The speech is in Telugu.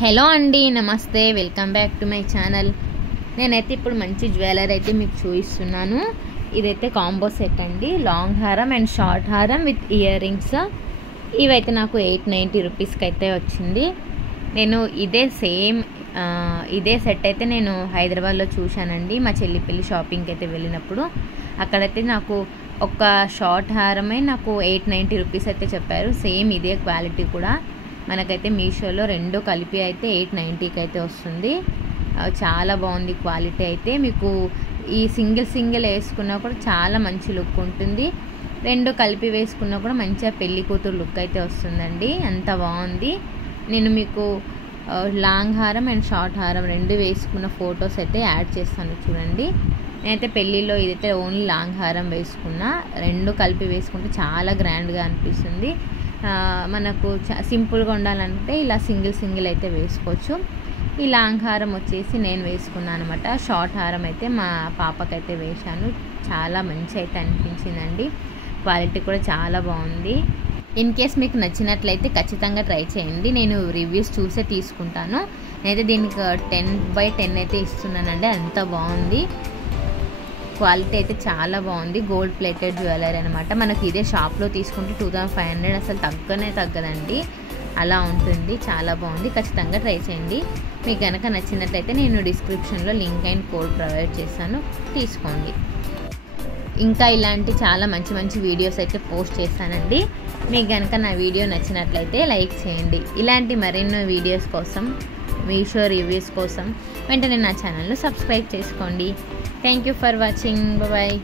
హలో అండి, నమస్తే, welcome back to my channel. నేనైతే ఇప్పుడు మంచి జ్యువెలరీ అయితే మీకు చూపిస్తున్నాను. ఇదైతే కాంబో సెట్ అండి, లాంగ్ హారం అండ్ షార్ట్ హారం విత్ ఇయర్ రింగ్స్. ఇవైతే నాకు 890 రూపీస్కి అయితే వచ్చింది. నేను ఇదే సెట్ అయితే నేను హైదరాబాద్లో చూశానండి. మా చెల్లి పెళ్ళి షాపింగ్కి అయితే వెళ్ళినప్పుడు అక్కడైతే నాకు ఒక షార్ట్ హారమే నాకు 890 రూపీస్ అయితే చెప్పారు. సేమ్ ఇదే క్వాలిటీ కూడా మనకైతే మీషోలో రెండు కలిపి అయితే 890కి అయితే వస్తుంది. చాలా బాగుంది క్వాలిటీ అయితే. మీకు ఈ సింగిల్ వేసుకున్నా కూడా చాలా మంచి లుక్ ఉంటుంది. రెండు కలిపి వేసుకున్నా కూడా మంచిగా పెళ్లి కూతురు లుక్ అయితే వస్తుందండి. అంత బాగుంది. నేను మీకు లాంగ్ హారం అండ్ షార్ట్ హారం రెండు వేసుకున్న ఫొటోస్ అయితే యాడ్ చేస్తాను చూడండి. నేనైతే పెళ్ళిలో ఇదైతే ఓన్లీ లాంగ్ హారం వేసుకున్నా. రెండు కలిపి వేసుకుంటే చాలా గ్రాండ్గా అనిపిస్తుంది. మనకు సింపుల్గా ఉండాలంటే ఇలా సింగిల్ అయితే వేసుకోవచ్చు. ఈ లాంగ్ హారం వచ్చేసి నేను వేసుకున్నాను అనమాట. షార్ట్ హారం అయితే మా పాపకైతే వేశాను. చాలా మంచి అయితే అనిపించిందండి. క్వాలిటీ కూడా చాలా బాగుంది. ఇన్ కేస్ మీకు నచ్చినట్లయితే ఖచ్చితంగా ట్రై చేయండి. నేను రివ్యూస్ చూసే తీసుకుంటాను. నేనైతే దీనికి 10/10 అయితే ఇస్తున్నానండి. అంత బాగుంది. క్వాలిటీ అయితే చాలా బాగుంది. గోల్డ్ ప్లేటెడ్ జ్యువెలరీ అనమాట. మనకి ఇదే షాప్లో తీసుకుంటే 2500 అసలు తగ్గదండి. అలా ఉంటుంది. చాలా బాగుంది. ఖచ్చితంగా ట్రై చేయండి. మీకు కనుక నచ్చినట్లయితే నేను డిస్క్రిప్షన్లో లింక్ అండ్ కోడ్ ప్రొవైడ్ చేస్తాను, తీసుకోండి. ఇంకా ఇలాంటి చాలా మంచి వీడియోస్ అయితే పోస్ట్ చేస్తానండి. మీకు కనుక నా వీడియో నచ్చినట్లయితే లైక్ చేయండి. ఇలాంటి మరెన్నో వీడియోస్ కోసం, మీషో రివ్యూస్ కోసం వెంటనే నా ఛానల్ను సబ్స్క్రైబ్ చేసుకోండి. Thank you for watching. Bye.